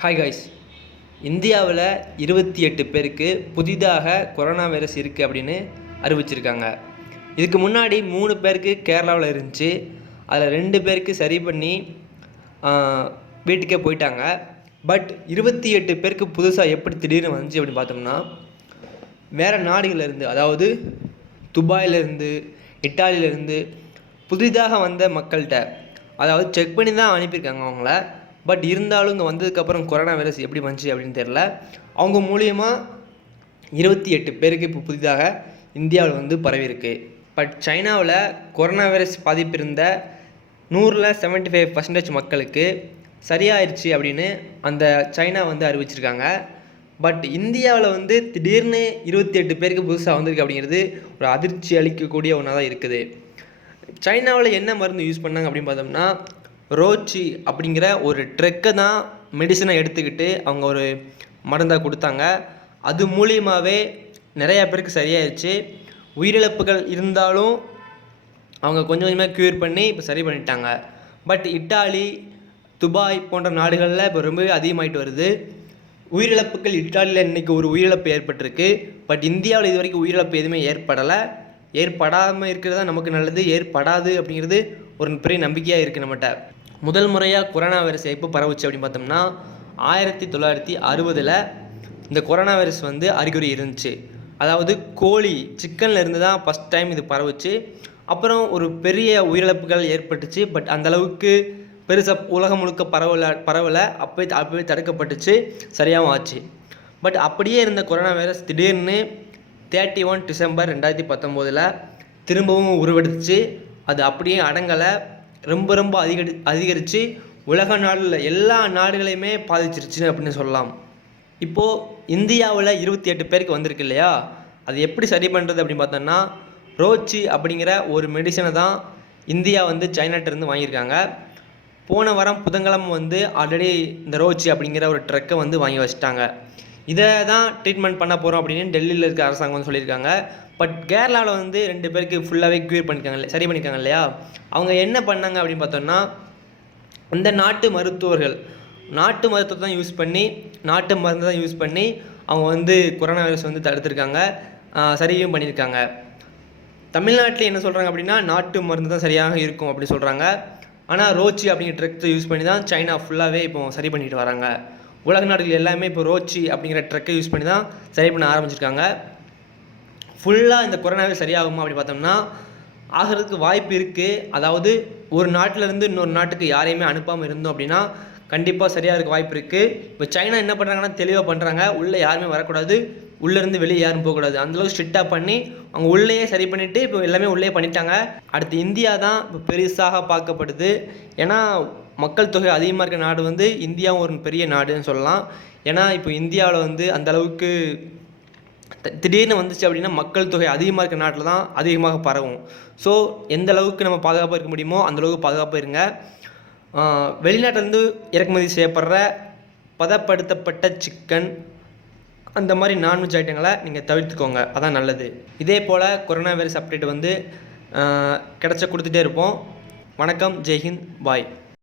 Hi guys. இந்தியாவில் 28 பேருக்கு புதிதாக கொரோனா வைரஸ் இருக்குது அப்படின்னு அறிவிச்சிருக்காங்க. இதுக்கு முன்னாடி 3 பேருக்கு கேரளாவில் இருந்துச்சு. அதில் 2 பேருக்கு சரி பண்ணி வீட்டுக்கே போயிட்டாங்க. பட் 28 பேருக்கு புதுசாக எப்படி திடீர்னு வந்துச்சு அப்படின்னு பார்த்தோம்னா, வேறு நாடுகளிலிருந்து, அதாவது துபாயிலேருந்து, இட்டாலியிலேருந்து புதிதாக வந்த மக்கள்கிட்ட, அதாவது செக் பண்ணி தான் அனுப்பியிருக்காங்க அவங்கள. பட் இருந்தாலும் இங்கே வந்ததுக்கப்புறம் கொரோனா வைரஸ் எப்படி வந்துச்சு அப்படின்னு தெரில. அவங்க மூலியமாக 28 பேருக்கு இப்போ புதிதாக இந்தியாவில் வந்து பரவியிருக்கு. பட் சைனாவில் கொரோனா வைரஸ் பாதிப்பு இருந்த 100ல் 75% மக்களுக்கு சரியாயிருச்சு அப்படின்னு அந்த சைனா வந்து அறிவிச்சிருக்காங்க. பட் இந்தியாவில் வந்து திடீர்னு 28 பேருக்கு புதுசாக வந்திருக்கு அப்படிங்கிறது ஒரு அதிர்ச்சி அளிக்கக்கூடிய ஒன்றா தான் இருக்குது. சைனாவில் என்ன மருந்து யூஸ் பண்ணாங்க அப்படின்னு பார்த்தோம்னா, ரோச்சி அப்படிங்கிற ஒரு ட்ரெக்கை தான் மெடிசனை எடுத்துக்கிட்டு அவங்க ஒரு மருந்தாக கொடுத்தாங்க. அது மூலியமாகவே நிறையா பேருக்கு சரியாயிடுச்சு. உயிரிழப்புகள் இருந்தாலும் அவங்க கொஞ்சம் கொஞ்சமாக க்யூர் பண்ணி இப்போ சரி பண்ணிட்டாங்க. பட் இட்டாலி, துபாய் போன்ற நாடுகளில் இப்போ ரொம்பவே அதிகமாகிட்டு வருது உயிரிழப்புகள். இட்டாலியில் இன்றைக்கி ஒரு உயிரிழப்பு ஏற்பட்டிருக்கு. பட் இந்தியாவில் இது வரைக்கும் உயிரிழப்பு எதுவுமே ஏற்படலை. ஏற்படாமல் இருக்கிறது தான் நமக்கு நல்லது. ஏற்படாது அப்படிங்கிறது ஒரு பெரிய நம்பிக்கையாக இருக்குது நம்மகிட்ட. முதல் முறையாக கொரோனா வைரஸ் எப்போ பரவுச்சு அப்படின்னு பார்த்தோம்னா 1960 இந்த கொரோனா வைரஸ் வந்து அறிகுறி இருந்துச்சு. அதாவது கோழி சிக்கனில் இருந்து தான் ஃபஸ்ட் டைம் இது பரவுச்சு. அப்புறம் ஒரு பெரிய உயிரிழப்புகள் ஏற்பட்டுச்சு. பட் அந்தளவுக்கு பெருசாக உலகம் முழுக்க பரவலை அப்போவே தடுக்கப்பட்டுச்சு, சரியாகவும் ஆச்சு. பட் அப்படியே இருந்த கொரோனா வைரஸ் திடீர்னு 31 டிசம்பர் 2019 திரும்பவும் உருவெடுத்துச்சு. அது அப்படியே அடங்கலை, ரொம்ப அதிகரித்து உலக நாடுகளில் எல்லா நாடுகளையுமே பாதிச்சிருச்சு அப்படின்னு சொல்லலாம். இப்போது இந்தியாவில் 28 பேருக்கு வந்திருக்கு இல்லையா, அது எப்படி சரி பண்ணுறது அப்படின்னு பார்த்தோம்னா, ரோச்சி அப்படிங்கிற ஒரு மெடிசனை தான் இந்தியா வந்து சைனாட்டிருந்து வாங்கியிருக்காங்க. போன வாரம் புதன்கிழமை வந்து ஆல்ரெடி இந்த ரோச்சி அப்படிங்கிற ஒரு ட்ரக்கை வந்து வாங்கி வச்சுட்டாங்க. இதை தான் ட்ரீட்மெண்ட் பண்ண போகிறோம் அப்படின்னு டெல்லியில் இருக்க அரசாங்கம் வந்து சொல்லியிருக்காங்க. பட் கேரளாவில் வந்து 2 பேருக்கு ஃபுல்லாகவே க்யூர் பண்ணியிருக்காங்க, சரி பண்ணியிருக்காங்க இல்லையா. அவங்க என்ன பண்ணாங்க அப்படின்னு பார்த்தோம்னா, அந்த நாட்டு மருத்துவத்தை தான் யூஸ் பண்ணி, நாட்டு மருந்து தான் யூஸ் பண்ணி அவங்க வந்து கொரோனா வைரஸ் வந்து தடுத்துருக்காங்க, சரியும் பண்ணியிருக்காங்க. தமிழ்நாட்டில் என்ன சொல்கிறாங்க அப்படின்னா, நாட்டு மருந்து தான் சரியாக இருக்கும் அப்படி சொல்கிறாங்க. ஆனால் ரோச்சி அப்படிங்கிற ட்ரக்கை யூஸ் பண்ணி தான் சைனா ஃபுல்லாகவே இப்போ சரி பண்ணிட்டு வராங்க. உலக நாடுகள் எல்லாமே இப்போ ரோச்சி அப்படிங்கிற ட்ரக்கை யூஸ் பண்ணி தான் சரி பண்ண ஆரம்பிச்சிருக்காங்க. ஃபுல்லாக இந்த கொரோனாவே சரியாகுமா அப்படி பார்த்தோம்னா ஆகிறதுக்கு வாய்ப்பு இருக்குது. அதாவது ஒரு நாட்டிலேருந்து இன்னொரு நாட்டுக்கு யாரையுமே அனுப்பாமல் இருந்தோம் அப்படின்னா கண்டிப்பாக சரியாக இருக்க வாய்ப்பு இருக்குது. இப்போ சைனா என்ன பண்ணுறாங்கன்னா தெளிவாக பண்ணுறாங்க, உள்ளே யாருமே வரக்கூடாது, உள்ளேருந்து வெளியே யாரும் போகக்கூடாது, அந்தளவுக்கு ஸ்ட்ரிக்டாக பண்ணி அவங்க உள்ளேயே சரி பண்ணிவிட்டு இப்போ எல்லாமே உள்ளே பண்ணிட்டாங்க. அடுத்து இந்தியா தான் இப்போ பெருசாக பார்க்கப்படுது. ஏன்னா மக்கள் தொகை அதிகமாக இருக்க நாடு வந்து இந்தியாவும் ஒரு பெரிய நாடுன்னு சொல்லலாம். ஏன்னா இப்போ இந்தியாவில் வந்து அந்தளவுக்கு திடீர்னு வந்துச்சு அப்படின்னா மக்கள் தொகை அதிகமாக இருக்க நாட்டில் தான் அதிகமாக பரவும். ஸோ எந்த அளவுக்கு நம்ம பாதுகாப்பாக இருக்க முடியுமோ அந்தளவுக்கு பாதுகாப்பாக இருங்க. வெளிநாட்டிலேருந்து இறக்குமதி செய்யப்படுற பதப்படுத்தப்பட்ட சிக்கன், அந்த மாதிரி நான்வெஜ் ஐட்டங்களை நீங்கள் தவிர்த்துக்கோங்க, அதான் நல்லது. இதே போல் கொரோனா வைரஸ் அப்டேட் வந்து கிடச்ச கொடுத்துட்டே இருப்போம். வணக்கம், ஜெய்ஹிந்த், பாய்.